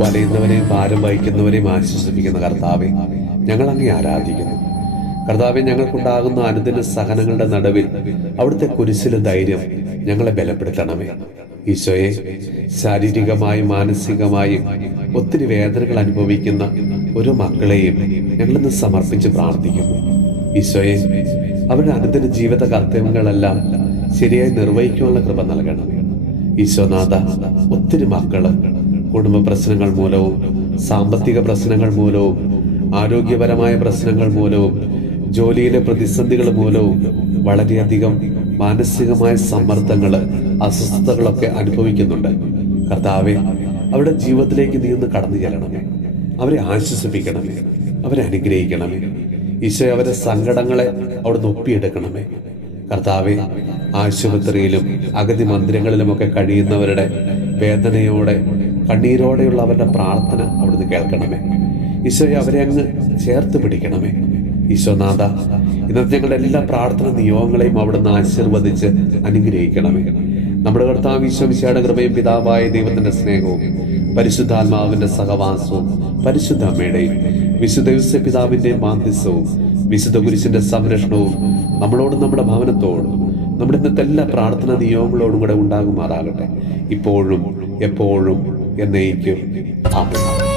വലയുന്നവരെയും ഭാരം വഹിക്കുന്നവരെയും ആശ്വസിപ്പിക്കുന്ന കർത്താവെ, ഞങ്ങൾ അങ്ങേ ആരാധിക്കുന്നു. കർത്താവെ, ഞങ്ങൾക്കുണ്ടാകുന്ന അനുദിന സഹനങ്ങളുടെ നടുവിൽ അവിടുത്തെ കുരിശിലെ ധൈര്യം ഞങ്ങളെ ബലപ്പെടുത്തണമേ. ഈശോയെ, ശാരീരികമായും മാനസികമായും ഒത്തിരി വേദനകൾ അനുഭവിക്കുന്ന ഒരു മക്കളെയും ഞങ്ങളിന്ന് സമർപ്പിച്ച് പ്രാർത്ഥിക്കുന്നു. ഈശോയെ, അവരുടെ അനുദിന ജീവിത കർത്തവ്യങ്ങളെല്ലാം ശരിയായി നിർവഹിക്കാനുള്ള കൃപ നൽകണമേ. ഈശോനാഥ, ഒത്തിരി മക്കള് കുടുംബ പ്രശ്നങ്ങൾ മൂലവും സാമ്പത്തിക പ്രശ്നങ്ങൾ മൂലവും ആരോഗ്യപരമായ പ്രശ്നങ്ങൾ മൂലവും ജോലിയിലെ പ്രതിസന്ധികൾ മൂലവും വളരെയധികം മാനസികമായ സമ്മർദ്ദങ്ങള് അസ്വസ്ഥതകളൊക്കെ അനുഭവിക്കുന്നുണ്ട്. കർത്താവെ, അവരുടെ ജീവിതത്തിലേക്ക് നീ ഒന്ന് കടന്നു ചെല്ലണമേ. അവരെ ആശ്വസിപ്പിക്കണമേ, അവരെ അനുഗ്രഹിക്കണമേ. ഈശോ, അവരുടെ സങ്കടങ്ങളെ അവിടുന്ന് ഒപ്പിയെടുക്കണമേ. കർത്താവെ, ആശുപത്രിയിലും അഗതി മന്ദിരങ്ങളിലുമൊക്കെ കഴിയുന്നവരുടെ വേദനയോടെ കണ്ണീരോടെയുള്ള അവരുടെ പ്രാർത്ഥന അവിടുന്ന് കേൾക്കണമേ. ഈശോയെ, അവരെ അങ്ങ് ചേർത്ത് പിടിക്കണമേ. ഈശോനാഥ, ഇന്നത്തെ ഞങ്ങളുടെ എല്ലാ പ്രാർത്ഥന നിയോഗങ്ങളെയും അവിടുന്ന് ആശീർവദിച്ച് അനുഗ്രഹിക്കണമേ. നമ്മുടെ കർത്താവ് ഈശോ മിശിഹായുടെ കൃപയും പിതാവായ ദൈവത്തിന്റെ സ്നേഹവും പരിശുദ്ധാത്മാവിന്റെ സഹവാസവും പരിശുദ്ധ അമ്മയുടെയും വിശുദ്ധ യോസേപ്പ് പിതാവിന്റെയും മാധ്യസ്ഥവും വിശുദ്ധ കുരിശിന്റെ സംരക്ഷണവും നമ്മളോടും നമ്മുടെ ഭവനത്തോടും നമ്മുടെ ഇന്നത്തെ എല്ലാ പ്രാർത്ഥന നിയോഗങ്ങളോടും കൂടെ ഉണ്ടാകുമാറാകട്ടെ, ഇപ്പോഴും എപ്പോഴും എന്നേക്കും. ആമേൻ.